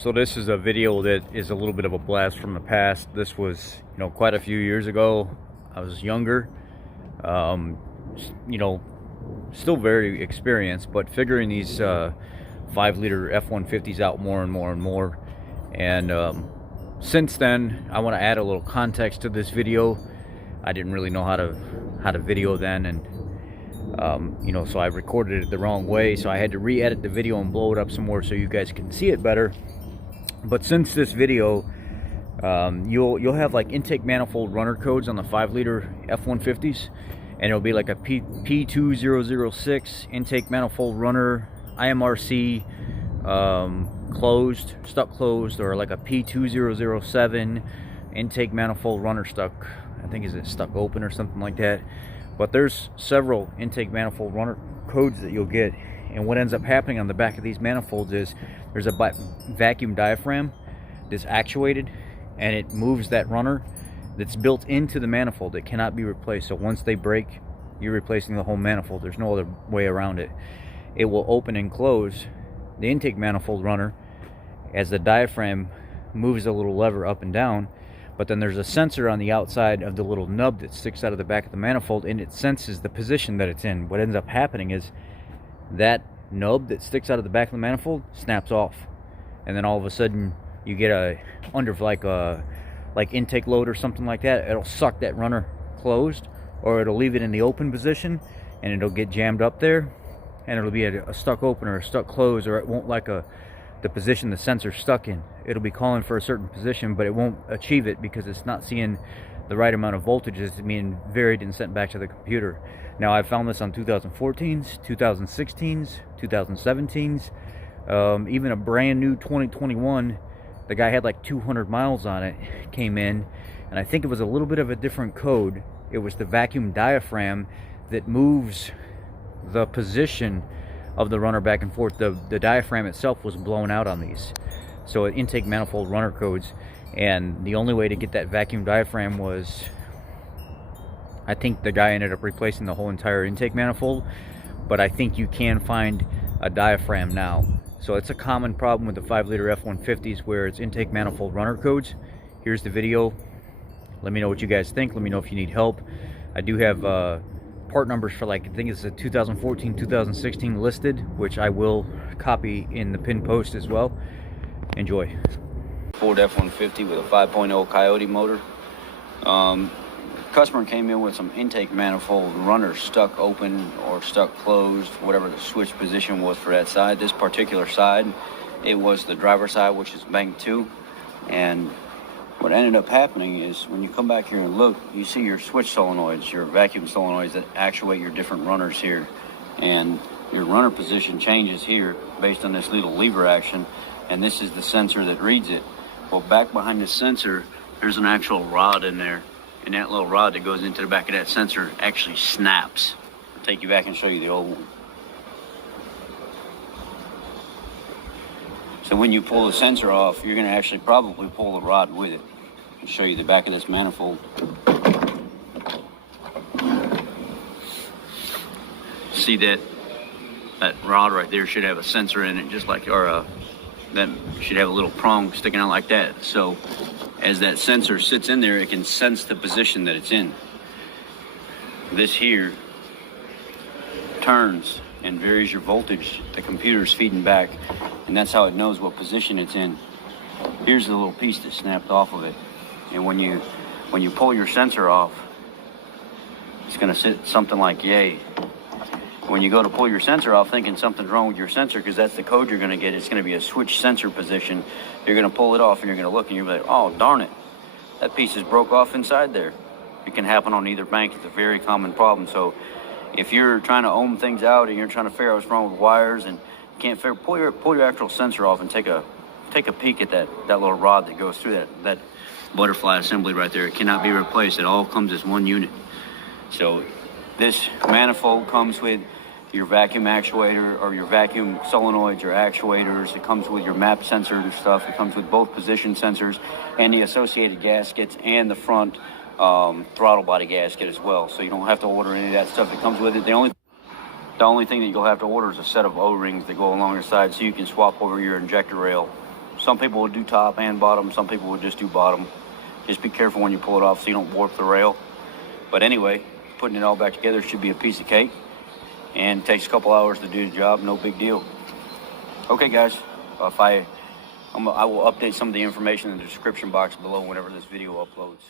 So this is a video that is a little bit of a blast from the past. This was, quite a few years ago. I was younger, um, you know, still very experienced, but figuring these 5-liter F150s out more and more and more. And since then, I want to add a little context to this video. I didn't really know how to video then, and so I recorded it the wrong way. So I had to re-edit the video and blow it up some more so you guys can see it better. But since this video, you'll have like intake manifold runner codes on the 5-liter F150s, and it'll be like a P2006 intake manifold runner IMRC stuck closed, or like a P2007 intake manifold runner stuck, I think is it stuck open or something like that. But there's several intake manifold runner codes that you'll get, and what ends up happening on the back of these manifolds is there's a vacuum diaphragm that's actuated, and it moves that runner that's built into the manifold. It cannot be replaced. So once they break, you're replacing the whole manifold. There's no other way around it. It will open and close the intake manifold runner as the diaphragm moves a little lever up and down. But then there's a sensor on the outside of the little nub that sticks out of the back of the manifold, and it senses the position that it's in. What ends up happening is that nub that sticks out of the back of the manifold snaps off, and then all of a sudden you get like intake load or something like that. It'll suck that runner closed, or it'll leave it in the open position and it'll get jammed up there, and it'll be a stuck open or a stuck close, or it won't like the position the sensor's stuck in. It'll be calling for a certain position, but it won't achieve it because it's not seeing the right amount of voltage that's being varied and sent back to the computer. Now, I found this on 2014s, 2016s, 2017s, even a brand new 2021. The guy had like 200 miles on it, came in, and I think it was a little bit of a different code. It was the vacuum diaphragm that moves the position of the runner back and forth. The diaphragm itself was blown out on these. So intake manifold runner codes, and the only way to get that vacuum diaphragm was, I think the guy ended up replacing the whole entire intake manifold, but I think you can find a diaphragm now. So it's a common problem with the 5-liter F150s where it's intake manifold runner codes. Here's the video. Let me know what you guys think. Let me know if you need help. I do have part numbers for, like, I think it's a 2014, 2016 listed, which I will copy in the pinned post as well. Enjoy. Ford F-150 with a 5.0 Coyote motor. Customer came in with some intake manifold runner stuck open or stuck closed, whatever the switch position was for that side. This particular side, it was the driver's side, which is bank 2. And what ended up happening is when you come back here and look, you see your switch solenoids, your vacuum solenoids that actuate your different runners here. And your runner position changes here based on this little lever action. And this is the sensor that reads it. Well, back behind the sensor, there's an actual rod in there. And that little rod that goes into the back of that sensor actually snaps. I'll take you back and show you the old one. So when you pull the sensor off, you're going to actually probably pull the rod with it. I'll show you the back of this manifold. See that rod right there should have a sensor in it, just like, that should have a little prong sticking out like that. So as that sensor sits in there, it can sense the position that it's in. This here turns and varies your voltage. The computer's feeding back, and that's how it knows what position it's in. Here's the little piece that snapped off of it. And when you pull your sensor off, it's gonna sit something like yay. When you go to pull your sensor off thinking something's wrong with your sensor, because that's the code you're going to get, it's going to be a switch sensor position. You're going to pull it off and you're going to look and you're like, oh, darn it, that piece is broke off inside there. It can happen on either bank. It's a very common problem. So if you're trying to ohm things out and you're trying to figure out what's wrong with wires and you can't figure, pull your actual sensor off and take a peek at that little rod that goes through that butterfly assembly right there. It cannot be replaced. It all comes as one unit. So this manifold comes with your vacuum actuator or your vacuum solenoids or actuators. It comes with your map sensor and stuff. It comes with both position sensors and the associated gaskets and the front throttle body gasket as well. So you don't have to order any of that stuff that comes with it. The only thing that you'll have to order is a set of O-rings that go along the side so you can swap over your injector rail Some people will do top and bottom. Some people will just do bottom. Just be careful when you pull it off so you don't warp the rail. But anyway, putting it all back together should be a piece of cake. And it takes a couple hours to do the job, no big deal. Okay guys, I will update some of the information in the description box below whenever this video uploads.